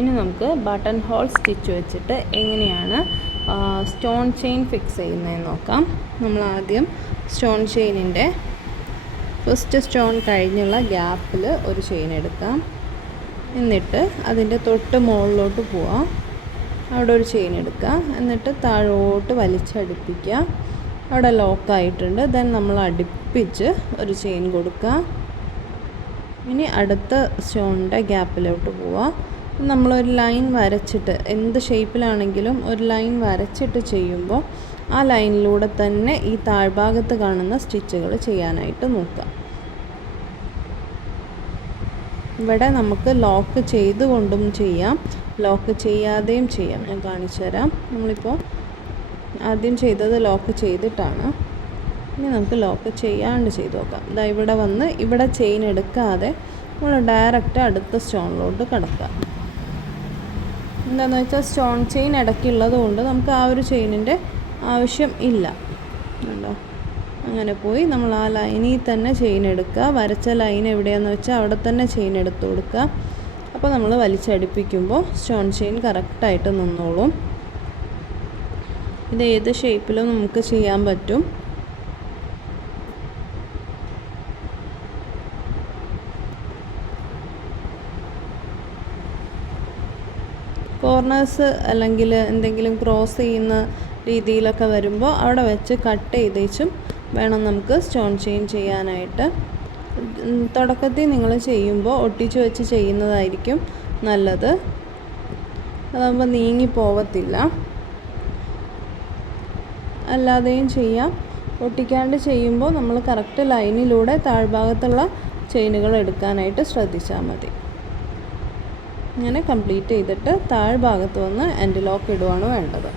ഇനി നമുക്ക് button hole stitch വെച്ചിട്ട് എങ്ങനെയാണ് സ്റ്റോൺ ചെയിൻ ഫിക്സ് ചെയ്യുന്നതെന്ന് നോക്കാം. നമ്മൾ ആദ്യം സ്റ്റോൺ ചെയിനിൻ്റെ ഫസ്റ്റ് സ്റ്റോൺ കഴിഞ്ഞുള്ള ഗ്യാപ്പിൽ ഒരു ചെയിൻ എടുക്കാം. എന്നിട്ട് അതിൻ്റെ തൊട്ട് മുകളിലോട്ട് പോവാം. അവിടെ ഒരു ചെയിൻ എടുക്കുക. എന്നിട്ട് താഴോട്ട് വലിച്ചടുപ്പിക്കുക. അവിടെ ലോക്കായിട്ടുണ്ട്. ദെൻ നമ്മൾ അടുപ്പിച്ച് ഒരു ചെയിൻ കൊടുക്കുക. ഇനി അടുത്ത സ്റ്റോണിൻ്റെ ഗ്യാപ്പിലോട്ട് പോവാം. നമ്മളൊരു ലൈൻ വരച്ചിട്ട്, എന്ത് ഷേപ്പിലാണെങ്കിലും ഒരു ലൈൻ വരച്ചിട്ട് ചെയ്യുമ്പോൾ ആ ലൈനിലൂടെ തന്നെ ഈ താഴ്ഭാഗത്ത് കാണുന്ന സ്റ്റിച്ചുകൾ ചെയ്യാനായിട്ട് നോക്കുക. ഇവിടെ നമുക്ക് ലോക്ക് ചെയ്തുകൊണ്ടും ചെയ്യാം, ലോക്ക് ചെയ്യാതെയും ചെയ്യാം. ഞാൻ കാണിച്ചു തരാം. നമ്മളിപ്പോൾ ആദ്യം ചെയ്തത് ലോക്ക് ചെയ്തിട്ടാണ്. ഇനി നമുക്ക് ലോക്ക് ചെയ്യാണ്ട് ചെയ്ത് നോക്കാം. ഇതാ ഇവിടെ വന്ന് ഇവിടെ ചെയിൻ എടുക്കാതെ നമ്മൾ ഡയറക്റ്റ് അടുത്ത സ്റ്റോണിലോട്ട് കിടക്കുക. എന്താണെന്ന് വെച്ചാൽ സ്റ്റോൺ ചെയിൻ ഇടയ്ക്കുള്ളത് കൊണ്ട് നമുക്ക് ആ ഒരു ചെയിനിൻ്റെ ആവശ്യം ഇല്ല. കണ്ടോ, അങ്ങനെ പോയി നമ്മൾ ആ ലൈനിൽ തന്നെ ചെയിൻ എടുക്കുക. വരച്ച ലൈൻ എവിടെയാണെന്ന് വെച്ചാൽ അവിടെ തന്നെ ചെയിൻ എടുത്ത് കൊടുക്കുക. അപ്പോൾ നമ്മൾ വലിച്ചടിപ്പിക്കുമ്പോൾ സ്റ്റോൺ ചെയിൻ കറക്റ്റായിട്ട് നിന്നോളും. ഇത് ഏത് ഷേപ്പിലും നമുക്ക് ചെയ്യാൻ പറ്റും. കോർണേഴ്സ് അല്ലെങ്കിൽ എന്തെങ്കിലും ക്രോസ് ചെയ്യുന്ന രീതിയിലൊക്കെ വരുമ്പോൾ അവിടെ വെച്ച് കട്ട് ചെയ്തേച്ചും വേണം നമുക്ക് സ്റ്റോൺ ചെയിൻ ചെയ്യാനായിട്ട്. തുടക്കത്തിൽ നിങ്ങൾ ചെയ്യുമ്പോൾ ഒട്ടിച്ച് വെച്ച് ചെയ്യുന്നതായിരിക്കും നല്ലത്. അതാകുമ്പോൾ നീങ്ങി പോവത്തില്ല. അല്ലാതെയും ചെയ്യാം. ഒട്ടിക്കാണ്ട് ചെയ്യുമ്പോൾ നമ്മൾ കറക്റ്റ് ലൈനിലൂടെ താഴ്ഭാഗത്തുള്ള ചെയിനുകൾ എടുക്കാനായിട്ട് ശ്രദ്ധിച്ചാൽ മതി. ഇങ്ങനെ കംപ്ലീറ്റ് ചെയ്തിട്ട് താഴ്ഭാഗത്ത് വന്ന് എൻഡ് ലോക്ക് ഇടുകയാണ് വേണ്ടത്.